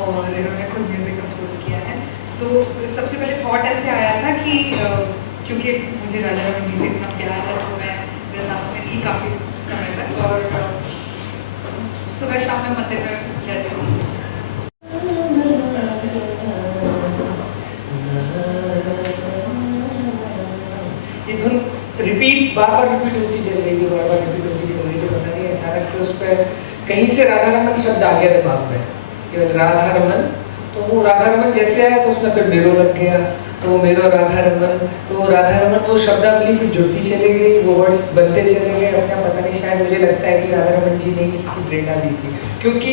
और इन्होंने खुद म्यूज़िक कंपोज किया है। तो सबसे पहले थॉट ऐसे आया था कि क्योंकि मुझे राजा रमन जी से इतना प्यार है तो मैं वृंदावन में थी काफ़ी समय तक और सुबह शाम में मंदिर में रहती हूँ। ये धुन रिपीट बार बार रिपीट होती चल रही थी, बार बार रिपीट होती चल रही थी, पता नहीं अचानक से उस पर कहीं से राधा रमन शब्द आ गया दिमाग में, केवल राधा रमन। तो वो राधा रमन जैसे आया तो उसमें फिर मेरो लग गया, तो वो मेरो राधा रमन, तो वो राधा रमन वो शब्दावली फिर जुड़ती चली गई, वो वर्ड्स बनते चले गए अपना। पता नहीं, शायद मुझे लगता है कि राधा रमन जी ने इसकी प्रेरणा दी थी, क्योंकि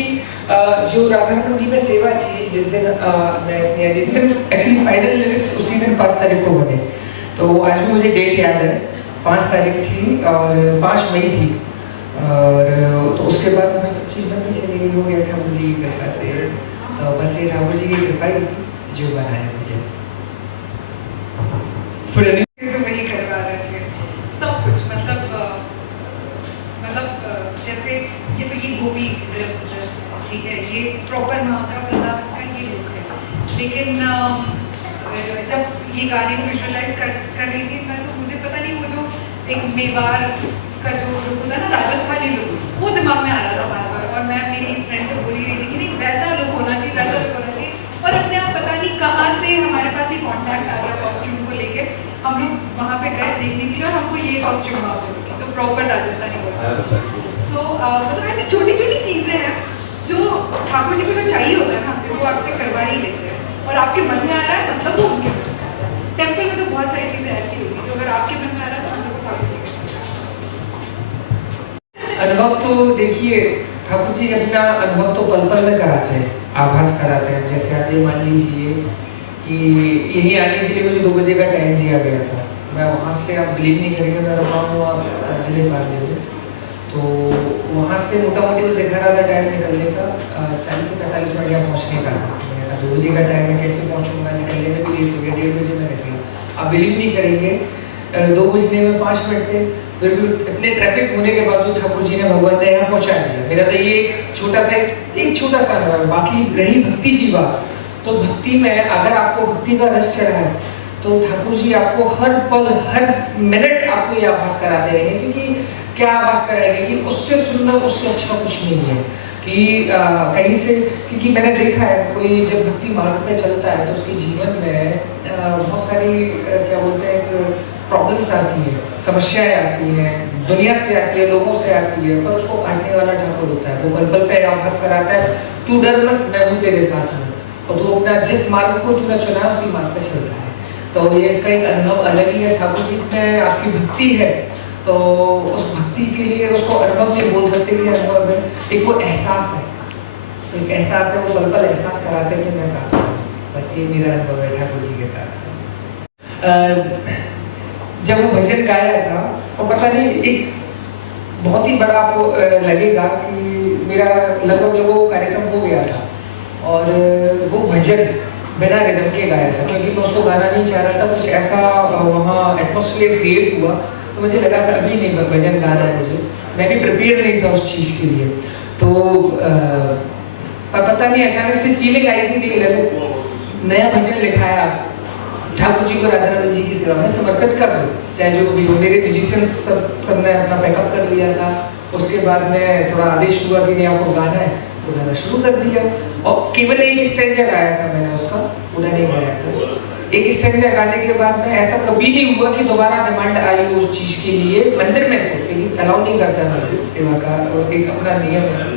जो राधा रमन जी में सेवा थी जिस दिन मैं स्नेहा जी से एक्चुअली फाइनल लिरिक्स उसी दिन 5 तारीख को बने। तो आज भी मुझे डेट याद है, 5 तारीख थी और 5 मई थी, और तो उसके बाद फिर सब चीज़ बनती चली गई, हो गया ठाकुर जी की कृपा से। तो बस ये ठाकुर जी की कृपा ही जो बनाया मुझे। तो वही करवा रहे थे सब कुछ, मतलब जैसे ये तो ये गोपी ड्रेस, ठीक है, ये प्रॉपर महाका वृंदावन का ये लुक है, लेकिन जब ये गाने को विजुअलाइज कर रही थी मैं, तो मुझे पता नहीं वो जो एक मेवाड़ का जो लुक होता है ना, राजस्थानी लुक, वो दिमाग में आ रहा था बार बार। और मैं मेरी फ्रेंड से बोल ही रही थी कि नहीं वैसा लुक होना चाहिए, वैसा लुक होना चाहिए। और अपने आप पता नहीं कहाँ से हमारे पास ये कॉन्टैक्ट आ गया कॉस्ट्यूम को लेके। हम लोग वहाँ पे गए देखने के लिए और हमको ये कॉस्ट्यूम वहाँ पे मिली जो प्रॉपर राजस्थानी कॉस्ट्यूम। सो मतलब ऐसी छोटी छोटी चीज़ें हैं जो ठाकुर जी को जो चाहिए होता है ना हमसे, वो आपसे करवा ही लेते हैं। और आपके मन में आ रहा है मतलब वो उनके मन में आ रहा है। टेम्पल में तो बहुत सारी चीज़ें ऐसी होगी जो अगर आपके मन में आ रहा है तो हम लोग को ठाकुर जी अनुभव तो देखिए, ठाकुर जी अपना अनुभव तो पल पल में कराते हैं, आभास कराते हैं। जैसे आप ये मान लीजिए कि यही आने के लिए मुझे 2 बजे का टाइम दिया गया था, मैं वहाँ से, आप बिलीव नहीं करेंगे, मैं रुका हूँ दिल्ली पार्ले में। तो वहाँ से मोटा मोटी तो देखा रहा था टाइम निकलने का 40 से 45 मिनट यहाँ पहुँचने का। मेरा 2 बजे का टाइम है, कैसे पहुँचूँगा, निकलने में भी लेट हो गया, 1:30 बजे मैं निकला। आप बिलीव नहीं करेंगे 2 बजने में 5 मिनट थे, फिर भी इतने ट्रैफिक होने के बावजूद ठाकुर जी ने भगवान ने यहाँ पहुँचा दिया। मेरा तो ये एक छोटा सा अनुभव है। बाकी रही भक्ति की बात, तो भक्ति में अगर आपको भक्ति का रस चढ़ा है तो ठाकुर जी आपको हर पल हर मिनट आपको ये आभास कराते रहेंगे। क्योंकि क्या आभास कराएंगे कि उससे सुंदर उससे अच्छा कुछ नहीं है कि कहीं से, क्योंकि मैंने देखा है कोई जब भक्ति मार्ग पे चलता है तो उसके जीवन में बहुत सारी क्या बोलते हैं प्रॉब्लम्स आती हैं, समस्याएं आती हैं, दुनिया से आती है, लोगों से आती है, पर उसको काटने वाला ठाकुर होता है। वो पल पल पे आभास कराता है, तू डर मत, मैं हूँ तेरे साथ हूँ, और तू अपना जिस मार्ग को तूने चुना उसी मार्ग पे चलता है। तो ये इसका एक अनुभव अलग ही है। ठाकुर जी में आपकी भक्ति है तो उस भक्ति के लिए उसको अनुभव नहीं बोल सकते कि अनुभव है, एक वो एहसास है, तो एक एहसास है, वो पल पल एहसास कराते थे मैं साथ। बस ये मेरा अनुभव है ठाकुर जी के साथ। जब वो भजन गाया था और पता नहीं एक बहुत ही बड़ा आपको लगेगा कि मेरा लगभग वो कार्यक्रम हो गया था और वो भजन बिना रिदम के गाया था, क्योंकि मैं उसको गाना नहीं चाह रहा था। कुछ ऐसा वहाँ एटमॉस्फेयर क्रिएट हुआ तो मुझे लगा कि अभी नहीं भजन गाना है मुझे, मैं भी प्रिपेयर नहीं था उस चीज़ के लिए। तो पता नहीं अचानक से फीलिंग आई थी कि नया भजन लिखा है आप ठाकुर जी को राधा रमन जी की सेवा में समर्पित कर दो, चाहे जो भी हो। मेरे म्यूजिशियंस सब ने अपना बैकअप कर लिया था। उसके बाद में थोड़ा आदेश हुआ कि नहीं आपको गाना है, तो गाना शुरू कर दिया। और केवल एक स्टैंजा गाया था मैंने, उसका पूरा नहीं गाया था। एक स्टैंजा गाने के बाद में ऐसा कभी नहीं हुआ कि दोबारा डिमांड आई उस चीज़ के लिए मंदिर में से, लेकिन अलाउ नहीं करता मंदिर सेवा का, एक अपना नियम है।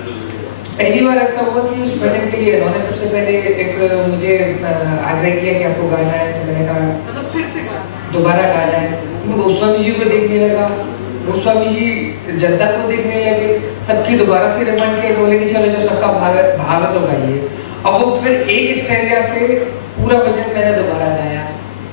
पहली बार ऐसा हुआ कि उस भजन के लिए उन्होंने सबसे पहले एक मुझे आग्रह किया कि आपको गाना है, तो मैंने कहा मतलब फिर से दोबारा गाना है। मैं गोस्वामी जी को देखने लगा, गोस्वामी जी जनता को देखने लगे, सबकी दोबारा से रिमांड किया, तो बोले कि चलो जो सबका भाव है तो गाइए। अब वो फिर एक स्टैंजा से पूरा भजन मैंने दोबारा गाया।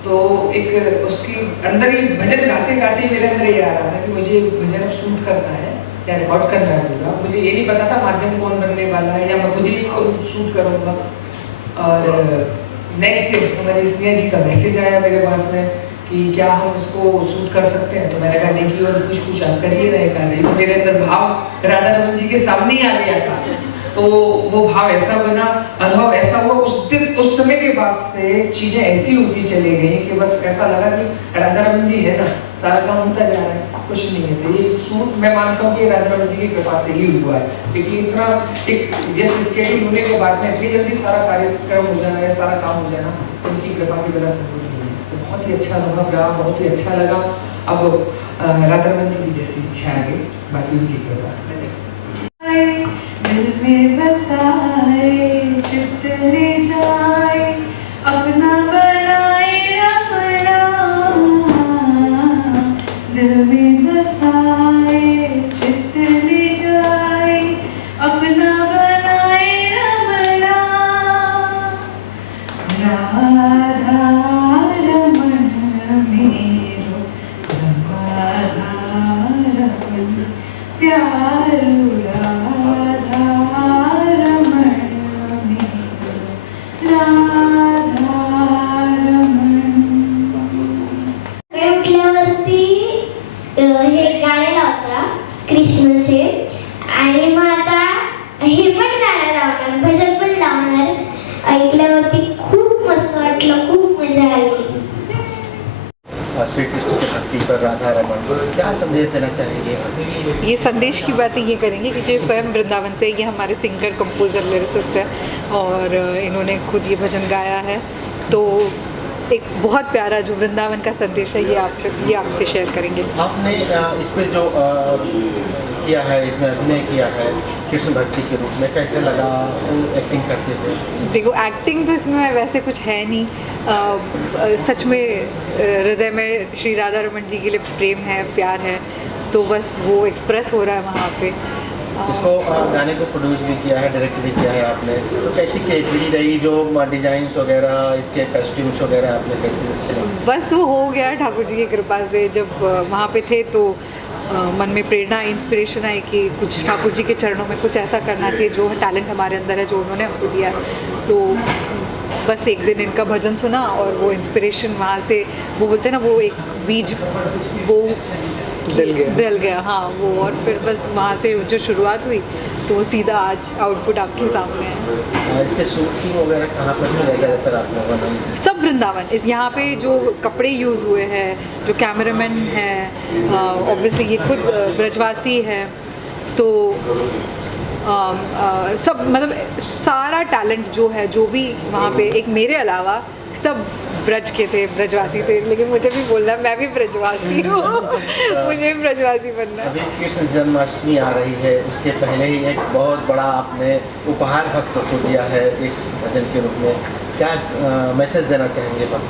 तो एक उसकी अंदर ही भजन गाते गाते मेरे अंदर ये आ रहा था कि मुझे भजन शूट करना है या रिकॉर्ड करना है पूरा। मुझे ये नहीं पता था माध्यम कौन बनने वाला है या मैं खुद ही इसको शूट करूँगा। और नेक्स्ट डे हमारी स्नेहा जी का मैसेज आया मेरे पास में कि क्या हम इसको शूट कर सकते हैं। तो मैंने कहा देखिए और कुछ आप करिए रहे। तो मेरे अंदर भाव राधा रमन जी के सामने ही आ गया था। तो वो भाव ऐसा बना, अनुभव ऐसा हुआ, उस समय के बाद से चीजें ऐसी होती चली गई कि बस ऐसा लगा कि राधा रमन जी है ना, सारा काम होता जा रहा है, कुछ नहीं है। तो ये सूट मैं मानता हूँ कि राधा रमन जी की कृपा से ही हुआ है, क्योंकि इतना एक व्यस्त स्केड्यूल होने के बाद में इतनी जल्दी सारा कार्यक्रम हो जाना या सारा काम हो जाना उनकी कृपा की वजह से नहीं है। तो बहुत ही अच्छा अनुभव रहा, बहुत ही अच्छा लगा। अब राधा रमन जी की जैसी इच्छा है, बाकी उनकी कृपा। दिल में बसाए चित ले जाए, अपना बनाए रमणा, दिल में बसाए चित ले जाए, अपना बनाए रमणा, राधा रमण मेरो, राधा रमण प्यारू, हे गाणे लावता कृष्णचे, आणि मग आता हे पण गाणं लावणार, भजन पण लावणार. ऐकल्यावरती खूप मस्त वाटलं, खूप मजा आली. श्री कृष्ण की भक्ति पर राधा रमन क्या संदेश देना चाहेंगे? ये संदेश की बातें ये करेंगे कि ये स्वयं वृंदावन से, ये हमारे सिंगर कंपोजर लिरिसिस्ट है और इन्होंने खुद ये भजन गाया है। तो एक बहुत प्यारा जो वृंदावन का संदेश है ये आपसे शेयर करेंगे। आपने इस पे जो किया है, इसमें अभिनय किया है कृष्ण भक्ति के रूप में, कैसे लगा? एक्टिंग करते थे? देखो एक्टिंग तो इसमें वैसे कुछ है नहीं, सच में हृदय में श्री राधा रमन जी के लिए प्रेम है, प्यार है, तो बस वो एक्सप्रेस हो रहा है वहाँ पे। इसको गाने को प्रोड्यूस भी किया है, डायरेक्ट भी किया है आपने, तो कैसी क्रिएटिविटी रही? जो डिजाइन्स वगैरह, इसके कॉस्ट्यूम्स वगैरह आपने कैसे चले? बस वो हो गया ठाकुर जी की कृपा से। जब वहाँ पे थे तो मन में प्रेरणा, इंस्पिरेशन आई कि कुछ ठाकुर जी के चरणों में कुछ ऐसा करना चाहिए, जो टैलेंट हमारे अंदर है, जो उन्होंने हमको दिया। तो बस एक दिन इनका भजन सुना और वो इंस्पिरेशन वहाँ से, वो बोलते हैं ना, वो एक बीज वो डल गया, हाँ वो, और फिर बस वहाँ से जो शुरुआत हुई तो सीधा आज आउटपुट आपके सामने है। इसके शूटिंग वगैरह कहाँ पर किया ज़्यादातर आप लोगों ने? सब वृंदावन। इस यहाँ पे जो कपड़े यूज़ हुए हैं, जो कैमरामैन है, ऑब्वियसली ये खुद ब्रजवासी है, तो सब मतलब सारा टैलेंट जो है, जो भी वहाँ पे, एक मेरे अलावा सब ब्रज के थे, ब्रजवासी थे। लेकिन मुझे भी बोलना, मैं भी ब्रजवासी हूँ, मुझे भी ब्रजवासी बनना। अभी कृष्ण जन्माष्टमी आ रही है, उसके पहले ही एक बहुत बड़ा आपने उपहार भक्तों को दिया है इस भजन के रूप में, क्या मैसेज देना चाहेंगे भक्त?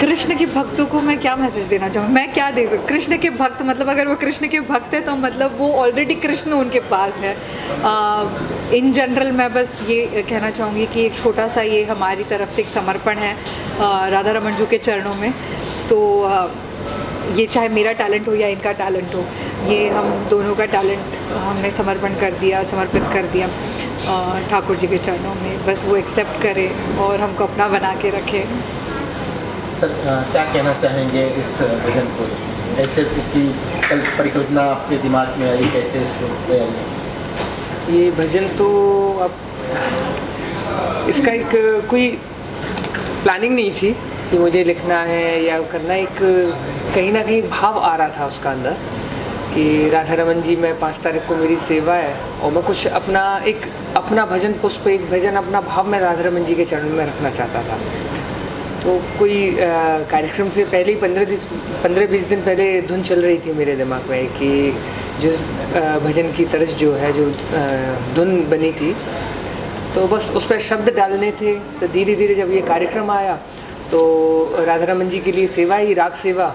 कृष्ण के भक्तों को मैं क्या मैसेज देना चाहूँ, मैं क्या दे सकूँ? कृष्ण के भक्त मतलब अगर वो कृष्ण के भक्त है तो मतलब वो ऑलरेडी कृष्ण उनके पास है। इन जनरल मैं बस ये कहना चाहूँगी कि एक छोटा सा ये हमारी तरफ से एक समर्पण है राधा रमन जी के चरणों में। तो ये चाहे मेरा टैलेंट हो या इनका टैलेंट हो, ये हम दोनों का टैलेंट हमने समर्पित कर दिया ठाकुर जी के चरणों में। बस वो एक्सेप्ट करें और हमको अपना बना के रखें। सर क्या कहना चाहेंगे इस भजन को? ऐसे इसकी परिकल्पना आपके दिमाग में आई, कैसे इसको तैयार किया? ये भजन तो अब इसका एक कोई प्लानिंग नहीं थी कि मुझे लिखना है या करना, एक कहीं ना कहीं भाव आ रहा था उसका अंदर कि राधा रमन जी, मैं 5 तारीख को मेरी सेवा है और मैं कुछ अपना भजन पुष्प, एक भजन अपना भाव मैं राधा रमन जी के चरण में रखना चाहता था। तो कोई कार्यक्रम से पहले ही 15-20 दिन पहले धुन चल रही थी मेरे दिमाग में कि जिस भजन की तर्ज जो है, जो धुन बनी थी, तो बस उस पर शब्द डालने थे। तो धीरे धीरे जब ये कार्यक्रम आया तो राधा रमन जी के लिए सेवा ही राग सेवा,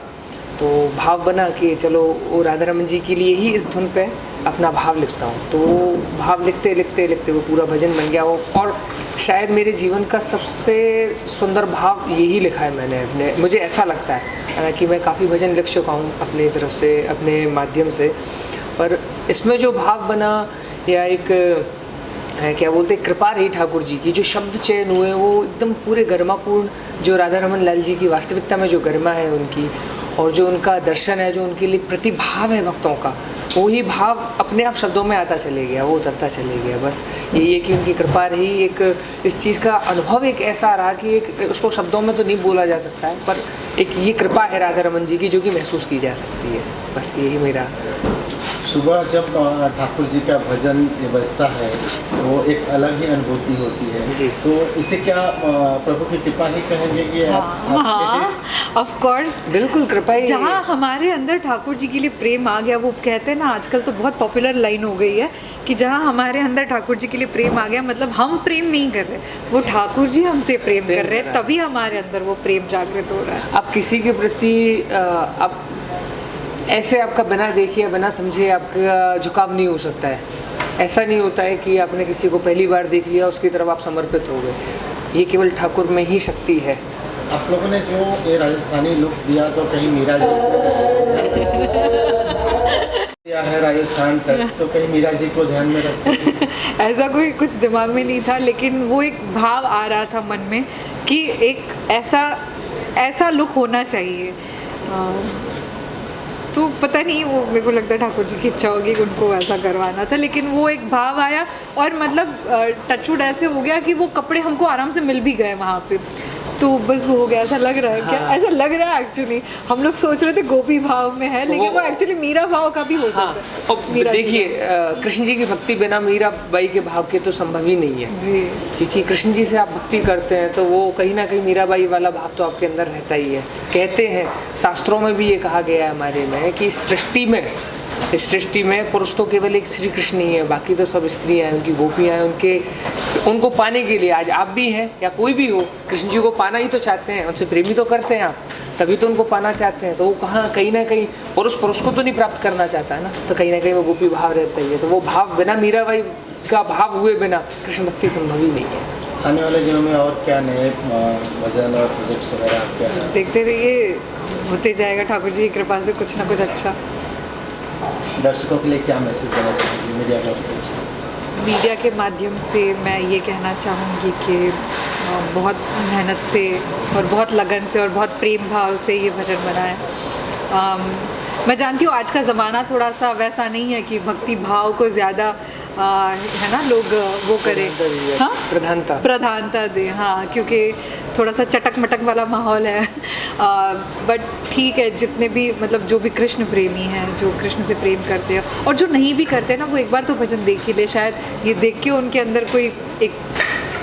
तो भाव बना कि चलो वो राधा रमन जी के लिए ही इस धुन पे अपना भाव लिखता हूँ। तो वो भाव लिखते लिखते लिखते वो पूरा भजन बन गया। वो और शायद मेरे जीवन का सबसे सुंदर भाव यही लिखा है मैंने अपने, मुझे ऐसा लगता है। हालांकि मैं काफ़ी भजन लिख चुका हूँ अपनी तरफ से, अपने माध्यम से, पर इसमें जो भाव बना या एक क्या बोलते कृपा रही ठाकुर जी की, जो शब्द चयन हुए वो एकदम पूरे गरिमापूर्ण, जो राधा रमन लाल जी की वास्तविकता में जो गरिमा है उनकी, और जो उनका दर्शन है, जो उनके लिए प्रतिभाव है भक्तों का, वही भाव अपने आप शब्दों में आता चले गया, वो उतरता चले गया। बस यही है कि उनकी कृपा रही, एक इस चीज़ का अनुभव एक ऐसा रहा कि एक उसको शब्दों में तो नहीं बोला जा सकता है, पर एक ये कृपा है राधा रमन जी की जो कि महसूस की जा सकती है। बस यही मेरा। सुबह जब ठाकुर जी का भजन ये बजता है तो एक अलग ही अनुभूति होती है जी। तो इसे क्या प्रभु की कृपा ही कहेंगे कि ऑफ कोर्स बिल्कुल कृपा ही। जहाँ हमारे अंदर ठाकुर जी के लिए प्रेम आ गया, वो कहते हैं ना, आजकल तो बहुत पॉपुलर लाइन हो गई है कि जहाँ हमारे अंदर ठाकुर जी के लिए प्रेम आ गया, मतलब हम प्रेम नहीं कर रहे, वो ठाकुर जी हमसे प्रेम कर रहे हैं, तभी हमारे अंदर वो प्रेम जागृत हो रहा है। आप किसी के प्रति आप ऐसे आपका बिना देखे बिना समझे आपका झुकाव नहीं हो सकता है। ऐसा नहीं होता है कि आपने किसी को पहली बार देख लिया उसकी तरफ आप समर्पित हो गए, ये केवल ठाकुर में ही शक्ति है। आप लोगों ने जो ये राजस्थानी लुक दिया तो कहीं मीरा जी दिया है राजस्थान तक, तो कहीं मीरा जी को ध्यान में रखते ऐसा कोई कुछ दिमाग में नहीं था, लेकिन वो एक भाव आ रहा था मन में कि एक ऐसा लुक होना चाहिए। तो पता नहीं, वो मेरे को लगता है ठाकुर जी की इच्छा होगी कि उनको ऐसा करवाना था, लेकिन वो एक भाव आया और मतलब टचवुड ऐसे हो गया कि वो कपड़े हमको आराम से मिल भी गए वहाँ पे, तो बस वो हो गया। ऐसा लग रहा है क्या? हाँ। ऐसा लग रहा है एक्चुअली, हम लोग सोच रहे थे गोपी भाव में है, लेकिन वो एक्चुअली मीरा भाव का भी हो सकता है। हाँ। और देखिए कृष्ण जी की भक्ति बिना मीरा बाई के भाव के तो संभव ही नहीं है जी, क्योंकि कृष्ण जी से आप भक्ति करते हैं तो वो कहीं ना कहीं मीराबाई वाला भाव तो आपके अंदर रहता ही है। कहते हैं शास्त्रों में भी ये कहा गया है हमारे में कि इस सृष्टि में पुरुष तो केवल एक श्री कृष्ण ही है, बाकी तो सब स्त्रियां हैं, उनकी गोपियां हैं, उनको पाने के लिए आज आप भी हैं या कोई भी हो, कृष्ण जी को पाना ही तो चाहते हैं, उनसे प्रेमी तो करते हैं आप, तभी तो उनको पाना चाहते हैं। तो वो कहाँ कहीं ना कहीं पुरुष को तो नहीं प्राप्त करना चाहता है ना, तो कहीं ना कहीं वो गोपी भाव रहता ही है। तो वो भाव बिना मीराबाई का भाव हुए बिना कृष्ण भक्ति संभव ही नहीं है। आने वाले दिनों में और क्या नए भजन और प्रोजेक्ट्स वगैरह क्या है? देखते रहिए, होते जाएगा ठाकुर जी की कृपा से कुछ ना कुछ अच्छा। दर्शकों के लिए क्या मैसेज देना चाहेंगे मीडिया के माध्यम से? मैं ये कहना चाहूँगी कि बहुत मेहनत से और बहुत लगन से और बहुत प्रेम भाव से ये भजन बना है। मैं जानती हूँ आज का ज़माना थोड़ा सा वैसा नहीं है कि भक्ति भाव को ज़्यादा है ना, लोग वो करें, हाँ प्रधानता दे, हाँ, क्योंकि थोड़ा सा चटक मटक वाला माहौल है। बट ठीक है, जितने भी मतलब जो भी कृष्ण प्रेमी हैं, जो कृष्ण से प्रेम करते हैं और जो नहीं भी करते हैं ना, वो एक बार तो भजन देख ही ले, शायद ये देख के उनके अंदर कोई एक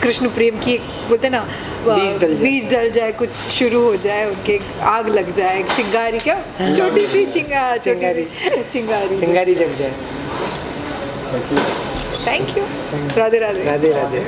कृष्ण प्रेम की एक बोलते ना बीज डल जाए, कुछ शुरू हो जाए, उनके आग लग जाए, चिंगारी, क्या छोटी सी चिंगारी जग जाए। Thank you. Thank you. Radhe Radhe. Radhe Radhe.